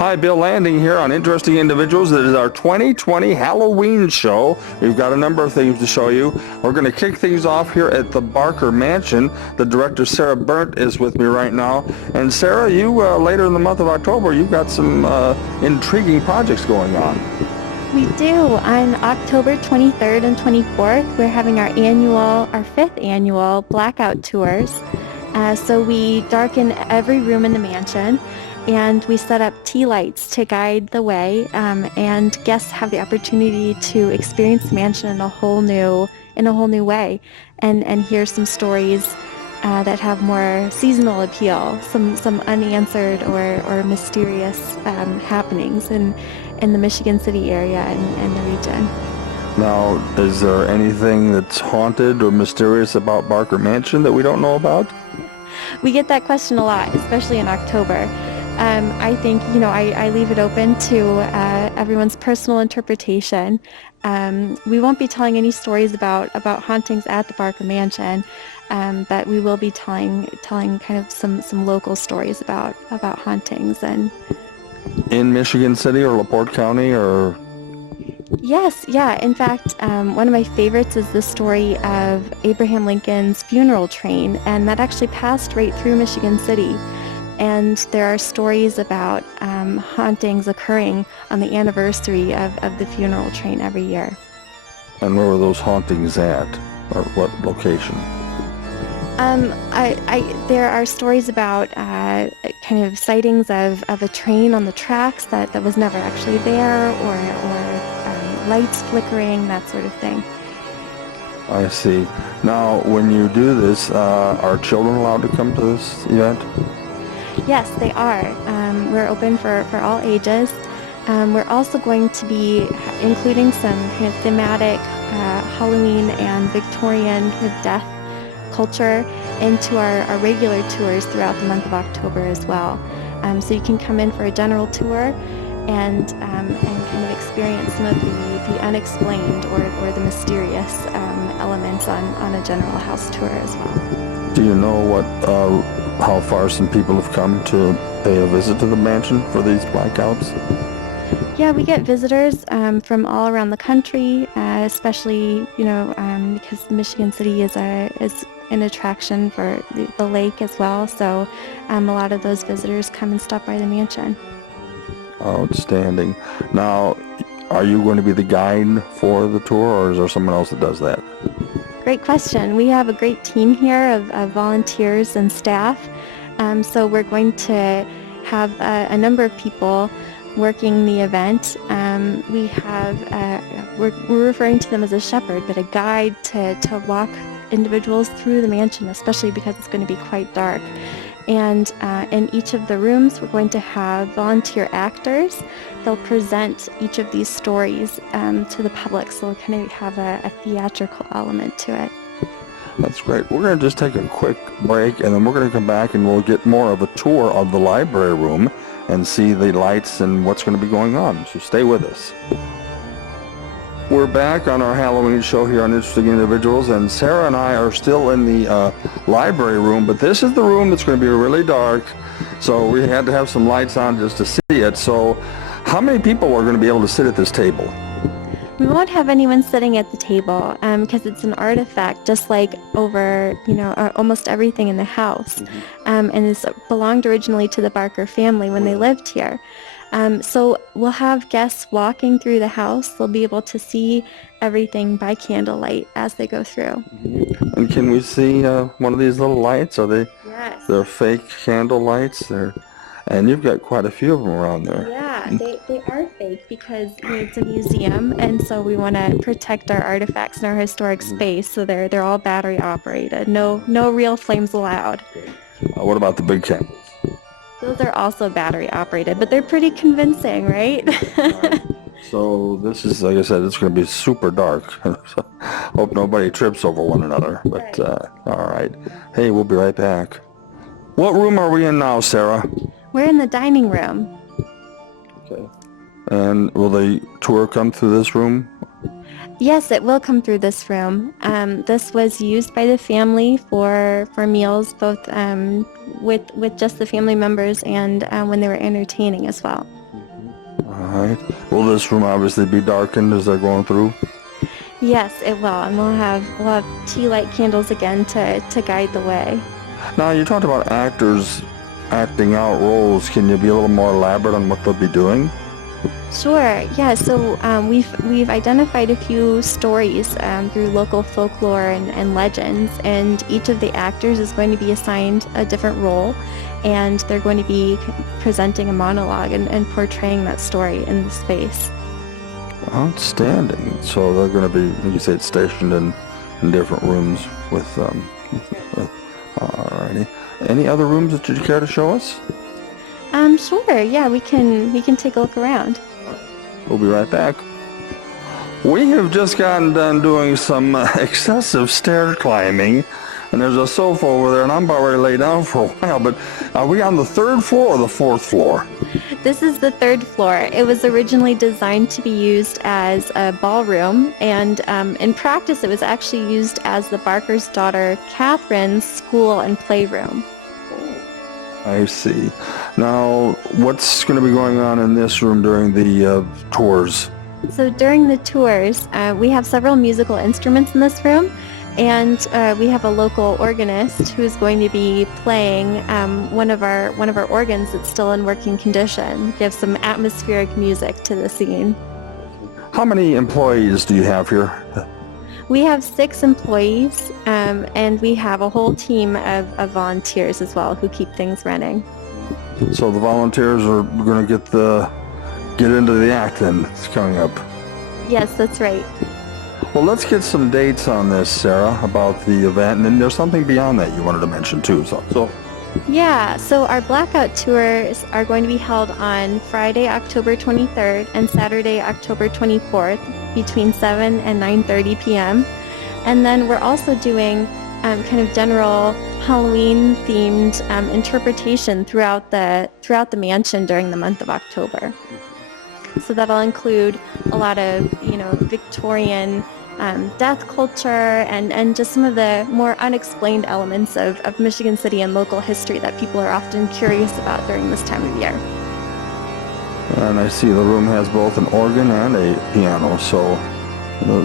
Hi, Bill Landing here on Interesting Individuals. It is our 2020 Halloween show. We've got a number of things to show you. We're going to kick things off here at the Barker Mansion. The director, Sarah Burnt, is with me right now. And Sarah, you later in the month of October, you've got some intriguing projects going on. We do. On October 23rd and 24th, we're having our 5th annual blackout tours. So we darken every room in the mansion, and we set up tea lights to guide the way, and guests have the opportunity to experience the mansion in a whole new way, and hear some stories that have more seasonal appeal, some unanswered or mysterious happenings in the Michigan City area and the region. Now, is there anything that's haunted or mysterious about Barker Mansion that we don't know about? We get that question a lot, especially in October. I think, I leave it open to everyone's personal interpretation. We won't be telling any stories about hauntings at the Barker Mansion, but we will be telling kind of some local stories about hauntings. And in Michigan City or LaPorte County or? Yes, yeah. In fact, one of my favorites is the story of Abraham Lincoln's funeral train, and that actually passed right through Michigan City. And there are stories about hauntings occurring on the anniversary of the funeral train every year. And where were those hauntings at, or what location? There are stories about kind of sightings of a train on the tracks that was never actually there, or lights flickering, that sort of thing. I see. Now, when you do this, are children allowed to come to this event? Yes, they are. We're open for all ages. We're also going to be including some kind of thematic Halloween and Victorian kind of death culture into our regular tours throughout the month of October as well. So you can come in for a general tour and kind of experience some of the unexplained or the mysterious elements on a general house tour as well. Do you know how far some people have come to pay a visit to the mansion for these blackouts? Yeah, we get visitors from all around the country, especially because Michigan City is an attraction for the lake as well. So a lot of those visitors come and stop by the mansion. Outstanding. Now, are you going to be the guide for the tour, or is there someone else that does that? Great question. We have a great team here of volunteers and staff. So we're going to have a number of people working the event. We're referring to them as a shepherd, but a guide to walk individuals through the mansion, especially because it's going to be quite dark. And in each of the rooms, we're going to have volunteer actors. They'll present each of these stories to the public, so we'll kind of have a theatrical element to it. That's great. We're going to just take a quick break, and then we're going to come back and we'll get more of a tour of the library room and see the lights and what's going to be going on. So stay with us. We're back on our Halloween show here on Interesting Individuals, and Sarah and I are still in the library room, but this is the room that's going to be really dark, so we had to have some lights on just to see it. So how many people are going to be able to sit at this table? We won't have anyone sitting at the table because it's an artifact, just like over almost everything in the house, and it's belonged originally to the Barker family when they lived here. So we'll have guests walking through the house. They'll be able to see everything by candlelight as they go through. And can we see one of these little lights? Are they? Yes. They're fake candle lights. And you've got quite a few of them around there. Yeah, they are fake because it's a museum, and so we want to protect our artifacts in our historic space. So they're all battery operated. No real flames allowed. What about the big candles? Those are also battery operated, but they're pretty convincing, right? Right. So this is, like I said, it's going to be super dark. So hope nobody trips over one another. But all right. Hey, we'll be right back. What room are we in now, Sarah? We're in the dining room. Okay. And will the tour come through this room? Yes, it will come through this room. This was used by the family for meals, both with just the family members and when they were entertaining as well. right. Will this room obviously be darkened as they're going through? Yes, it will, and we'll have tea light candles again to guide the way. Now, you talked about actors acting out roles. Can you be a little more elaborate on what they'll be doing? Sure. Yeah. So we've identified a few stories through local folklore and legends, and each of the actors is going to be assigned a different role, and they're going to be presenting a monologue and portraying that story in the space. Outstanding. So they're going to be, you say, stationed in different rooms with. Alrighty. Any other rooms that you'd care to show us? Sure. Yeah, we can take a look around. We'll be right back. We have just gotten done doing some excessive stair climbing, and there's a sofa over there, and I'm about ready to lay down for a while, but are we on the 3rd floor or the 4th floor? This is the 3rd floor. It was originally designed to be used as a ballroom, and in practice it was actually used as the Barker's daughter Catherine's school and playroom. I see. Now, what's going to be going on in this room during the tours? So during the tours, we have several musical instruments in this room, and we have a local organist who's going to be playing one of our organs that's still in working condition. Give some atmospheric music to the scene. How many employees do you have here? We have 6 employees, and we have a whole team of volunteers as well who keep things running. So the volunteers are going to get into the act then. It's coming up. Yes, that's right. Well, let's get some dates on this, Sarah, about the event, and then there's something beyond that you wanted to mention too. So Yeah, so our blackout tours are going to be held on Friday, October 23rd and Saturday, October 24th between 7 and 9:30 p.m. And then we're also doing kind of general Halloween-themed interpretation throughout the mansion during the month of October. So that'll include a lot of, Victorian death culture and just some of the more unexplained elements of Michigan City and local history that people are often curious about during this time of year. And I see the room has both an organ and a piano, so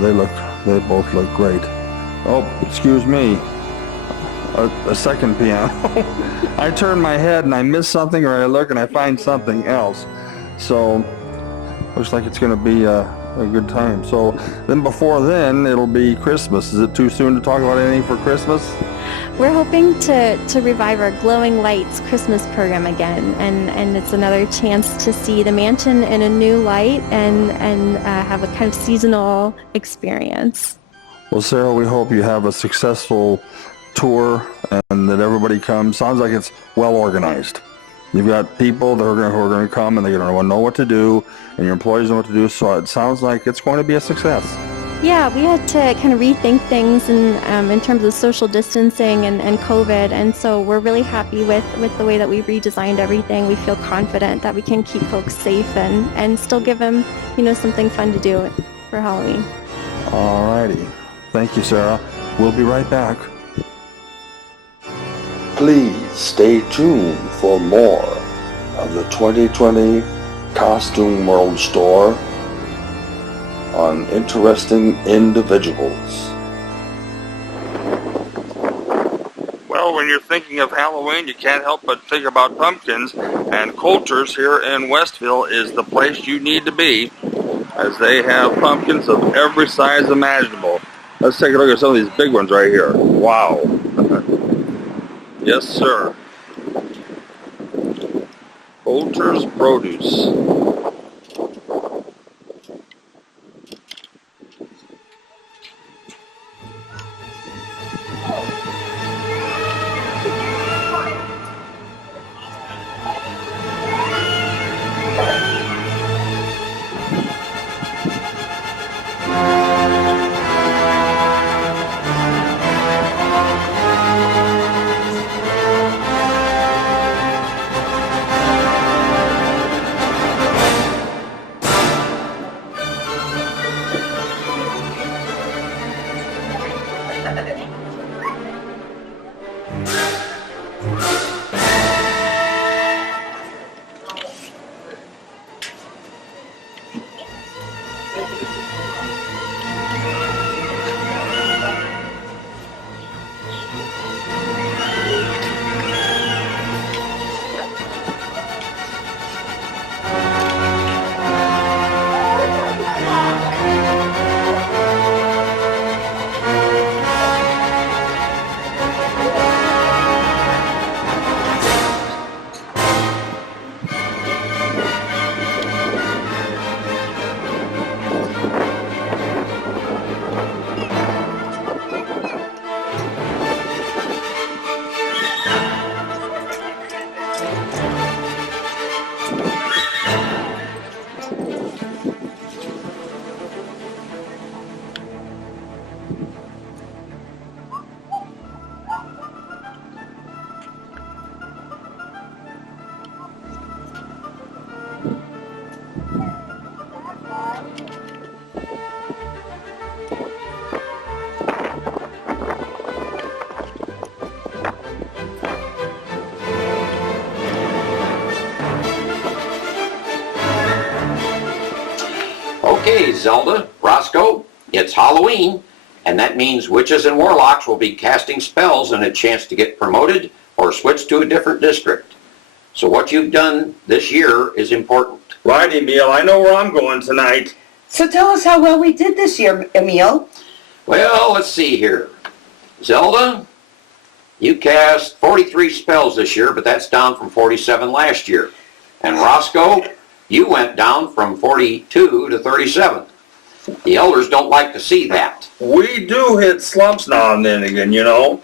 they both look great. Oh, excuse me. A second piano. I turn my head and I miss something, or I look and I find something else. So looks like it's going to be a good time. So then before then, it'll be Christmas. Is it too soon to talk about anything for Christmas? We're hoping to revive our Glowing Lights Christmas program again, and it's another chance to see the mansion in a new light and have a kind of seasonal experience. Well, Sarah, we hope you have a successful tour and that everybody comes. Sounds like it's well organized. You've got people who are going to come and they're going to know what to do, and your employees know what to do, so it sounds like it's going to be a success. Yeah, we had to kind of rethink things in terms of social distancing and COVID, and so we're really happy with the way that we've redesigned everything. We feel confident that we can keep folks safe and still give them, something fun to do for Halloween. All righty. Thank you, Sarah. We'll be right back. Please stay tuned for more of the 2020 Costume World Store on Interesting Individuals. Well, when you're thinking of Halloween, you can't help but think about pumpkins, and Coulter's here in Westville is the place you need to be, as they have pumpkins of every size imaginable. Let's take a look at some of these big ones right here. Wow. Yes, sir. Coulter's Produce. Zelda, Roscoe, it's Halloween, and that means witches and warlocks will be casting spells and a chance to get promoted or switch to a different district. So what you've done this year is important. Right, Emil, I know where I'm going tonight. So tell us how well we did this year, Emil. Well, let's see here. Zelda, you cast 43 spells this year, but that's down from 47 last year. And Roscoe, you went down from 42 to 37. The elders don't like to see that. We do hit slumps now and then again, you know.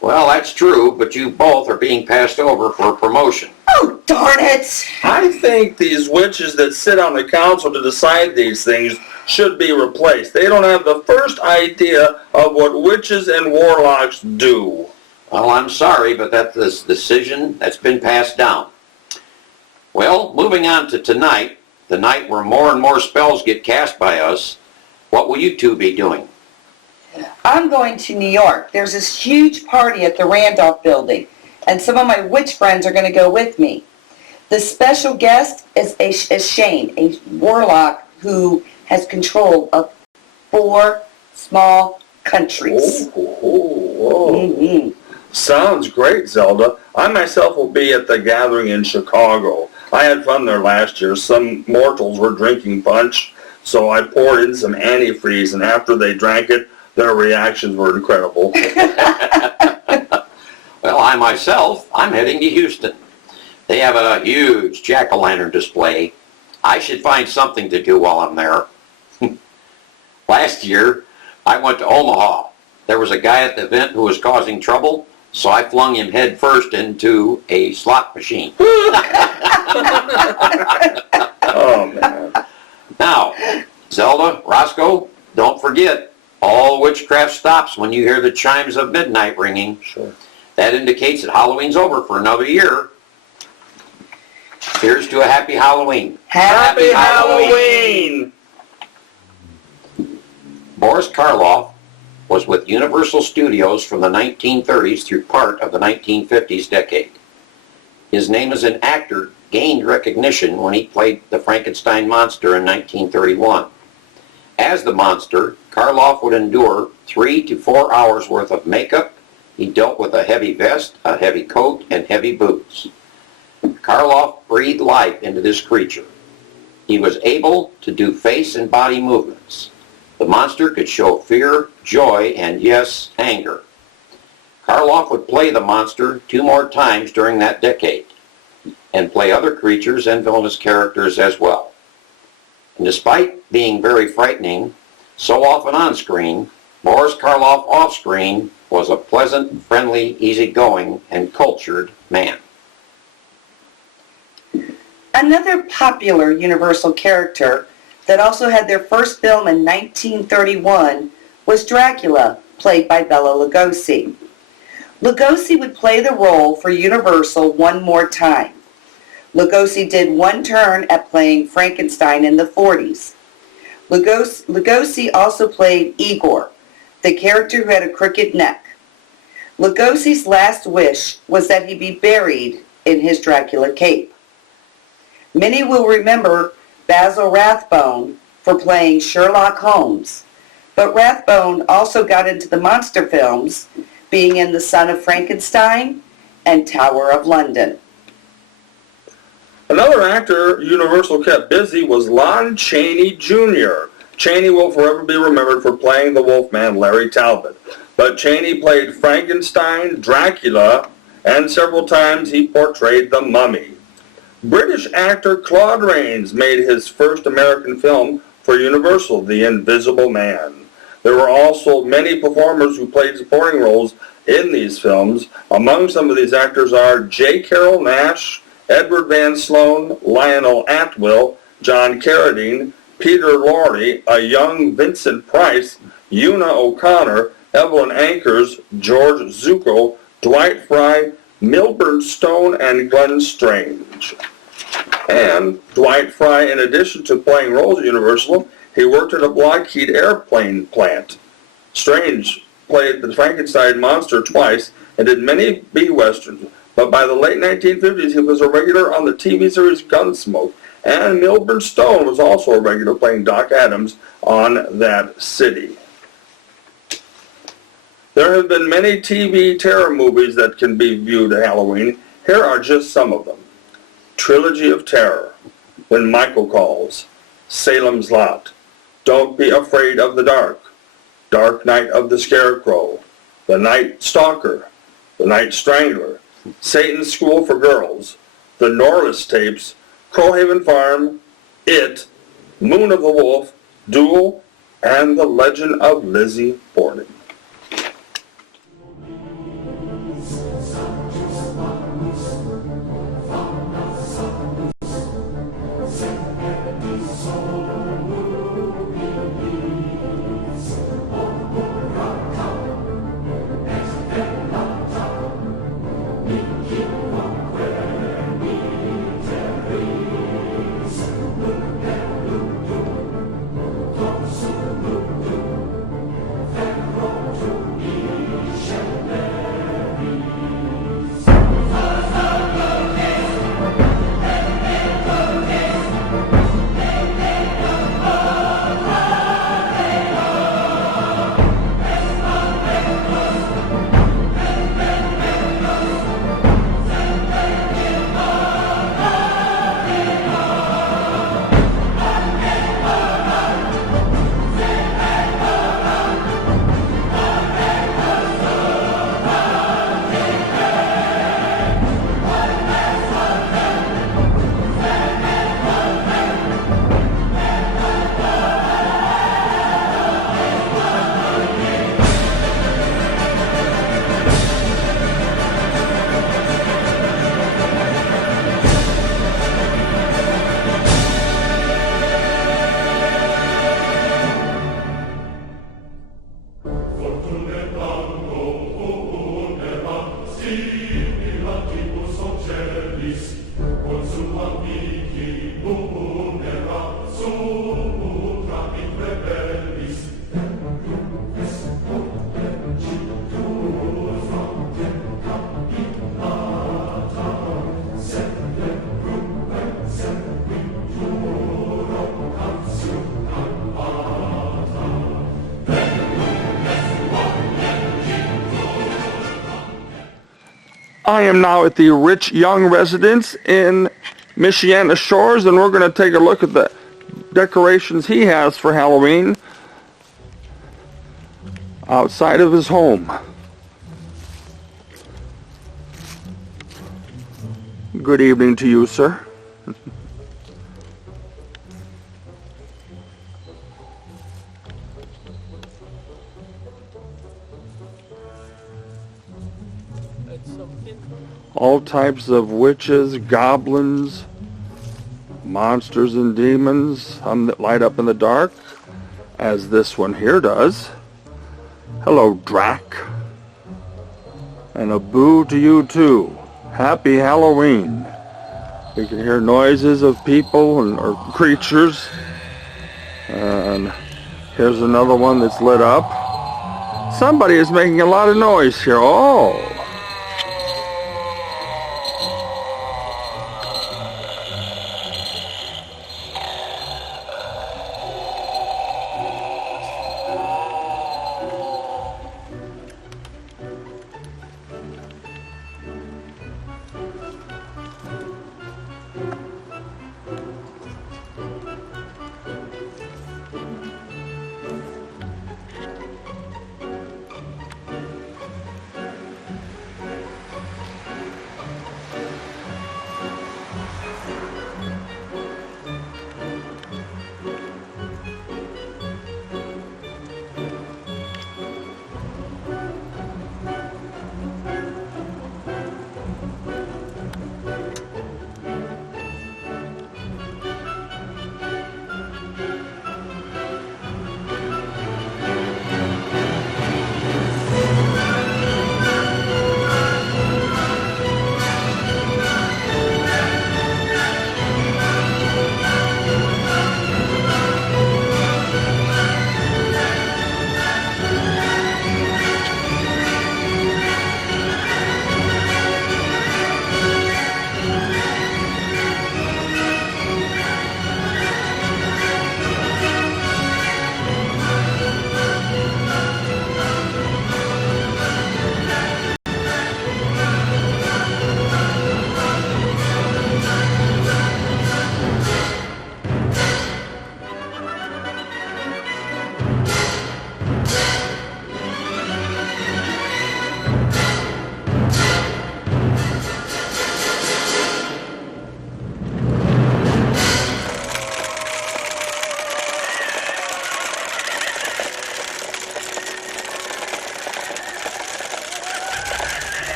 Well, that's true, but you both are being passed over for a promotion. Oh, darn it! I think these witches that sit on the council to decide these things should be replaced. They don't have the first idea of what witches and warlocks do. Well, I'm sorry, but that's the decision that's been passed down. Well, moving on to tonight, the night where more and more spells get cast by us, what will you two be doing? I'm going to New York. There's this huge party at the Randolph building, and some of my witch friends are going to go with me. The special guest is Shane, a warlock who has control of 4 small countries. Oh. Sounds great, Zelda. I myself will be at the gathering in Chicago. I had fun there last year. Some mortals were drinking punch, so I poured in some antifreeze, and after they drank it, their reactions were incredible. Well, I myself, I'm heading to Houston. They have a huge jack-o'-lantern display. I should find something to do while I'm there. Last year, I went to Omaha. There was a guy at the event who was causing trouble, so I flung him head first into a slot machine. Oh, man. Now, Zelda, Roscoe, don't forget, all witchcraft stops when you hear the chimes of midnight ringing. Sure. That indicates that Halloween's over for another year. Here's to a happy Halloween. Happy Halloween! Boris Karloff was with Universal Studios from the 1930s through part of the 1950s decade. His name as an actor gained recognition when he played the Frankenstein monster in 1931. As the monster, Karloff would endure 3 to 4 hours worth of makeup. He dealt with a heavy vest, a heavy coat, and heavy boots. Karloff breathed life into this creature. He was able to do face and body movements. The monster could show fear, joy, and yes, anger. Karloff would play the monster 2 more times during that decade, and play other creatures and villainous characters as well. And despite being very frightening, so often on screen, Boris Karloff off screen was a pleasant, friendly, easygoing, and cultured man. Another popular Universal character that also had their first film in 1931 was Dracula, played by Bela Lugosi. Lugosi would play the role for Universal 1 more time. Lugosi did 1 turn at playing Frankenstein in the 40s. Lugosi also played Igor, the character who had a crooked neck. Lugosi's last wish was that he be buried in his Dracula cape. Many will remember Basil Rathbone for playing Sherlock Holmes, but Rathbone also got into the monster films, being in The Son of Frankenstein and Tower of London. Another actor Universal kept busy was Lon Chaney Jr. Chaney will forever be remembered for playing the Wolfman Larry Talbot, but Chaney played Frankenstein, Dracula, and several times he portrayed the Mummy. British actor Claude Rains made his first American film for Universal, The Invisible Man. There were also many performers who played supporting roles in these films. Among some of these actors are J. Carrol Naish, Edward Van Sloan, Lionel Atwill, John Carradine, Peter Lorre, a young Vincent Price, Una O'Connor, Evelyn Ankers, George Zucco, Dwight Fry, Milburn Stone, and Glenn Strange. And Dwight Fry, in addition to playing roles at Universal, he worked at a Lockheed airplane plant. Strange played the Frankenstein monster twice and did many B-westerns, but by the late 1950s he was a regular on the TV series Gunsmoke And Milburn Stone was also a regular playing Doc Adams on That City. There have been many TV terror movies that can be viewed at Halloween. Here are just some of them. Trilogy of Terror, When Michael Calls, Salem's Lot, Don't Be Afraid of the Dark, Dark Night of the Scarecrow, The Night Stalker, The Night Strangler, Satan's School for Girls, The Norris Tapes, Crowhaven Farm, It, Moon of the Wolf, Duel, and The Legend of Lizzie Borden. I am now at the Rich Young residence in Michiana Shores, and we're going to take a look at the decorations he has for Halloween outside of his home. Good evening to you, sir. All types of witches, goblins, monsters and demons, some that light up in the dark, as this one here does. Hello, Drac. And a boo to you too. Happy Halloween. You can hear noises of people or creatures. And here's another one that's lit up. Somebody is making a lot of noise here. Oh!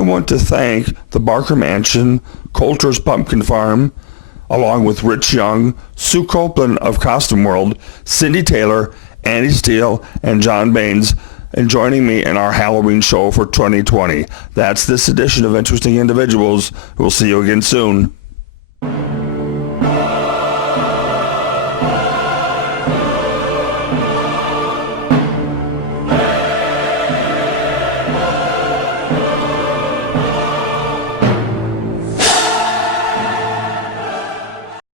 I want to thank the Barker Mansion, Coulter's Pumpkin Farm, along with Rich Young, Sue Copeland of Costume World, Cindy Taylor, Andy Steele, and John Baines, and joining me in our Halloween show for 2020. That's this edition of Interesting Individuals. We'll see you again soon.